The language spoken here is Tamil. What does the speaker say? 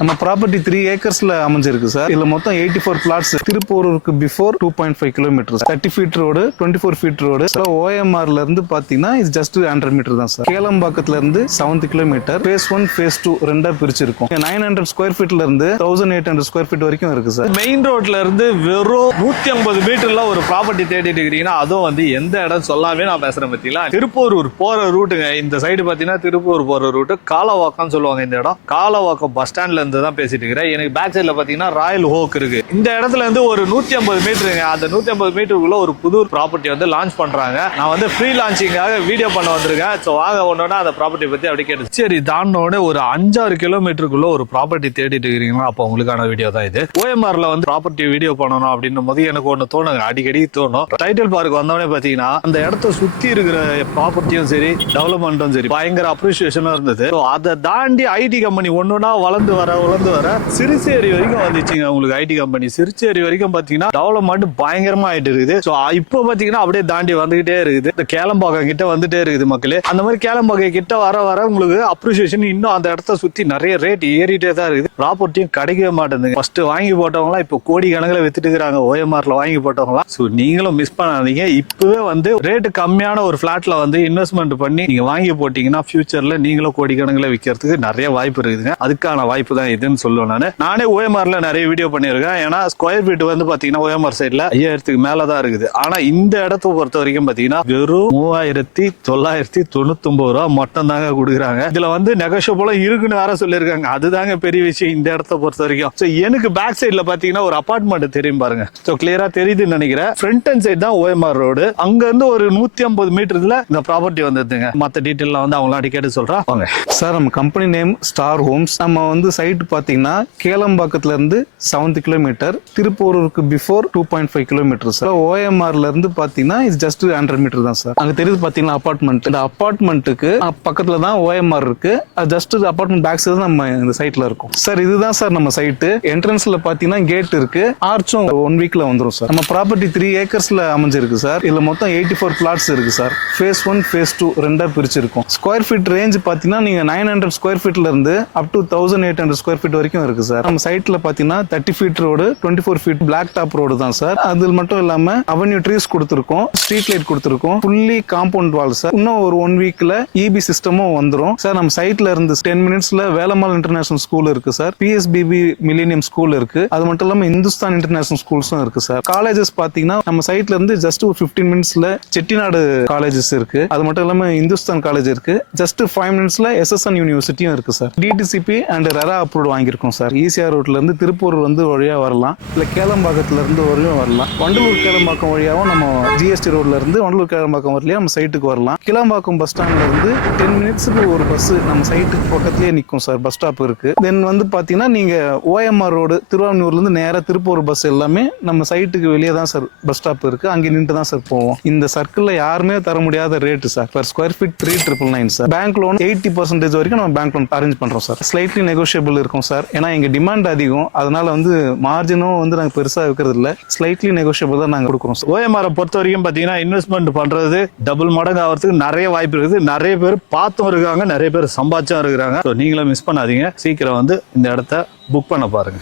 நம்ம ப்ராப்பர்ட்டி 3 ஏக்கர்ஸ்ல அமைஞ்சிருக்கு சார். இதுல மொத்தம் 84 பிளாட்ஸ். திருப்பூருக்கு before 2.5 kilometre, 30 feet road, 24 feet road. ஓஎம்ஆர்ல இருந்து பாத்தீங்கன்னா இது ஜஸ்ட் 100 மீட்டர் தான் சார். கேளம்பாக்கத்துல இருந்து 7 கிலோமீட்டர். ஃபேஸ் 1 ஃபேஸ் 2 ரெண்டா பிரிச்சிருக்கும். 900 ஸ்கொயர் ஃபீட்ல இருந்து 1800 ஸ்கொயர் ஃபீட் வரைக்கும் இருக்கு சார். மெயின் ரோட்ல இருந்து வெறும் 150 மீட்டர்ல ஒரு ப்ராப்பர்ட்டி தேடிட்டு இருக்கீங்கன்னா அதுவும் வந்து எந்த இடம் சொல்லாமே நான் பேசுறேன் பத்திங்களா. திருப்பூர் போற ரூட்டுங்க. இந்த சைடு பாத்தீங்கன்னா திருப்பூர் போற ரூட்டு காலவாக்கம் சொல்லுவாங்க. இந்த இடம் காலவாக்கம் பஸ் ஸ்டாண்ட்ல இருந்து தான் பேசிட்டு இருக்கிறேன். எனக்கு பேக் சைட்ல பாத்தீங்கன்னா ராயல் ஹோக் இருக்கு. இந்த இடத்துல இருந்து ஒரு 150 மீட்டருங்க. அந்த 150 மீட்டருக்குள்ள ஒரு புது ப்ராப்பர்ட்டி வந்து லான்ச் பண்றாங்க. நான் வந்து ஃப்ரீ லான்ச்சிங்காக வீடியோ பண்ண வந்திருக்கேன். சோ வாங்க ஒன்னொன்னா அந்த ப்ராப்பர்ட்டி பத்தி அப்படி கேட்டு சரி தாண்டோட ஒரு 5-6 கிலோமீட்டருக்குள்ள ஒரு ப்ராப்பர்ட்டி தேடிட்டு இருக்கீங்களா, அப்போ உங்களுக்கான வீடியோ தான் இது. ஓஎம்ஆர்ல வந்து ப்ராப்பர்ட்டி வீடியோ பண்ணணும் அப்படின்னும் போது எனக்கு ஒண்ணு தோணுங்க, அடிக்கடி தோணும். டைட்டில் பார்க் வந்தவனே பாத்தீங்கன்னா அந்த இடத்த சுத்தி இருக்கிற ப்ராப்பர்ட்டியும் சரி டெவலப்மெண்ட்டும் சரி பயங்கர அப்ரிசியேஷனா இருந்தது. அதை தாண்டி ஐடி கம்பெனி ஒன்னொன்னா வளர்ந்து வர சிறுசேரி வரைக்கும் வந்துச்சுங்க. உங்களுக்கு ஐடி கம்பெனி சிறுசேரி வரைக்கும் பாத்தீங்கன்னா டெவலப்மெண்ட் பயங்கரமா ஆயிட்டு இருக்குது. இப்போ பாத்தீங்கன்னா அப்படியே தாண்டி வந்துகிட்டே இருக்குது. இந்த கேளம்பாக்கம் கிட்ட வந்துட்டே இருக்குது மக்களே. அந்த மாதிரி கேளம்பாக்கம் கிட்ட வர உங்களுக்கு அப்ரிசியேஷன் இன்னும் அந்த இடத்த சுத்தி நிறைய ரேட் ஏறிட்டே தான் இருக்குது. ப்ராப்பர்ட்டியும் கிடைக்கவே மாட்டேங்குது. ஃபர்ஸ்ட் வாங்கி போட்டவங்க இப்போ கோடி கணக்கில் வித்துட்டு இருக்காங்க. ஓஎம்ஆர்ல வாங்கி போட்டவங்களா. ஸோ நீங்களும் மிஸ் பண்ணாதீங்க. இப்பவே வந்து ரேட்டு கம்மியான ஒரு பிளாட்ல வந்து இன்வெஸ்ட்மெண்ட் பண்ணி நீங்க வாங்கி போட்டீங்கன்னா ஃபியூச்சர்ல நீங்களும் கோடி கணக்கில் விற்கிறதுக்கு நிறைய வாய்ப்பு இருக்குதுங்க. அதுக்கான வாய்ப்பு தான் இதுன்னு சொல்லுவேன். நானே ஓஎம்ஆர்ல நிறைய வீடியோ பண்ணிருக்கேன். ஏன்னா ஸ்கொயர் ஃபீட் வந்து பாத்தீங்கன்னா ஓஎம்ஆர் சைட்ல 5000க்கு மேலதான் இருக்குது. ஆனா இந்த இடத்தை பொறுத்த வரைக்கும் பாத்தீங்கன்னா வெறும் 3999 ரூபா மட்டும் தாங்க கொடுக்குறாங்க. இதுல வந்து நெகோஷியபிளா இருக்குன்னு வேற சொல்லிருக்காங்க. அதுதாங்க பெரிய விஷயம் இந்த இடத்த பொறுத்த வரைக்கும். எனக்கு பேக் சைட்ல பாத்தீங்கன்னா ஒரு அபார்ட்மெண்ட் தெரியும் பாருங்க. கிளியரா தெரியுதுன்னு நினைக்கிறேன். ஃப்ரண்ட் அண்ட் சைடு தான் ஓஎம்ஆர் ரோடு. அங்க இருந்து ஒரு 150 மீட்டர்ல இந்த ப்ராப்பர்ட்டி வந்துருதுங்க. மத்த டீட்டெயில் வந்து அவங்க அடிக்கடி சொல்றாங்க சார். நம்ம கம்பெனி நேம் ஸ்டார் ஹோம்ஸ். நம்ம வந்து சைட் பாத்தீங்கன்னா கேளம்பாக்கத்துல இருந்து 7 கிலோமீட்டர், திருப்பூருக்கு பிஃபோர் 2.5 கிலோமீட்டர் சார். ஓஎம்ஆர்ல இருந்து பாத்தீங்கன்னா இது ஜஸ்ட் 100 மீட்டர் தான் சார். அங்க தெரியுது பாத்தீங்கன்னா அபார்ட்மெண்ட். இந்த அபார்ட்மெண்ட்டுக்கு பக்கத்துல தான் ஓஎம்ஆர் இருக்கு. ஜஸ்ட் அபார்ட்மெண்ட் பேக் சைடு நம்ம இந்த சைட்ல இருக்கும் சார். இதுதான் சார் நம்ம சைட். என்ட்ரன்ஸ்ல பாத்தீங்கன்னா கேட் இருக்கு. ஆர்ச்சும் 1 வீக்ல வந்துரும் சார். நம்ம ப்ராப்பர்ட்டி 3 ஏக்கர்ஸ்ல அமைஞ்சிருக்கு சார். இதுல மொத்தம் 84 பிளாட்ஸ் இருக்கு சார். ஃபேஸ் 1 ஃபேஸ் 2 ரெண்டா பிரிச்சிருக்கும். ஸ்கொயர் ஃபீட் ரேஞ்ச் பாத்தீங்கன்னா நீங்க 900 ஸ்கொயர் ஃபீட்ல இருந்து அப் டு 1800 ஸ்கொயர் ஃபீட் வரைக்கும் இருக்கு சார். நம்ம சைட்ல பாத்தீங்கன்னா 30 feet road, 24 feet black top road தான் சார். அது மட்டும் இல்லாம அவென்யூ ட்ரீஸ் கொடுத்திருக்கோம், ஸ்ட்ரீட் லைட் கொடுத்திருக்கோம், ஃபுல்லி காம்பவுண்ட் வால் சார். இன்னும் ஒரு 1 வீக்ல இபி சிஸ்டமும் வந்துரும் சார். நம்ம சைட்ல இருந்து 10 மினிட்ஸ்ல வேலம்மாள் இன்டர்நேஷனல் ஸ்கூல் இருக்கு சார். பிஎஸ்பிபி மில்லேனியம் ஸ்கூல் இருக்கு. அது மட்டும் இல்லாம இந்துஸ்தான் இன்டர்நேஷனல் ஸ்கூல்ஸும் இருக்கு சார். காலேஜஸ் பாத்தீங்கன்னா நம்ம சைட்ல இருந்து ஜஸ்ட் ஒரு 15 மினிட்ஸ்ல செட்டிநாடு காலேஜஸ் இருக்கு. அது மட்டும் இல்லாம இந்துஸ்தான் காலேஜ் இருக்கு. ஜஸ்ட் 5 மினிட்ஸ்ல எஸ்எஸ்என் யூனிவர்சிட்டியும் இருக்கு sir. DTCP and RERA approve வாங்கியிருக்கோம் சார். ஈசிஆர் ரோட்ல இருந்து திருப்பூர் வந்து வழியா வரலாம், இல்ல கேளம்பாக்கத்துல இருந்து வரையும் வரலாம். வண்டலூர் கேளம்பாக்கம் வழியாவும் நம்ம ஜிஎஸ்டி ரோட்ல இருந்து வண்டலூர் கேளம்பாக்கம் வரலையா நம்ம சைட்டுக்கு வரலாம். கிளம்பாக்கம் பஸ் ஸ்டாண்ட்ல இருந்து 10 மினிட்ஸ்க்கு ஒரு பஸ் நம்ம சைட்டுக்கு பக்கத்துலயே நிற்கும் சார். பஸ் ஸ்டாப் இருக்கு. தென் வந்து பாத்தீங்கன்னா நீங்க ஓஎம்ஆர் ரோடு திருவாரூர்ல இருந்து நேரா திருப்பூர் பஸ் எல்லாமே நம்ம சைட்டுக்கு வெளியே தான் சார் பஸ் ஸ்டாப் இருக்கு. அங்க நின்று தான் சார் போவோம். இந்த சர்க்கிள்ல யாருமே தர முடியாத rate sir. Per square feet 3999 sir. Bank loan 80% வரைக்கும் நம்ம பேங்க் லோன் அரேஞ்ச் பண்றோம் சார். ஸ்லைட்லி நெகோஷியபிள் இருக்கும் சார். ஏன்னா எங்க டிமாண்ட் அதிகம். அதனால வந்து மார்ஜினும் வந்து நாங்க பெருசா வைக்கிறது இல்ல. ஸ்லைட்லி நெகோஷியபிள் தான் நாங்க கொடுக்குறோம் சார். ஓஎம்ஆர் பொறுத்த வரைக்கும் பாத்தீங்கன்னா இன்வெஸ்ட்மெண்ட் பண்றது டபுள் மடங்கு ஆகிறதுக்கு நிறைய வாய்ப்பு இருக்குது. நிறைய பேர் பார்த்தும் இருக்காங்க, நிறைய பேர் சம்பாதிச்சும் இருக்கிறாங்க. நீங்களும் மிஸ் பண்ணாதீங்க. சீக்கிரம் வந்து இந்த இடத்த புக் பண்ண பாருங்க.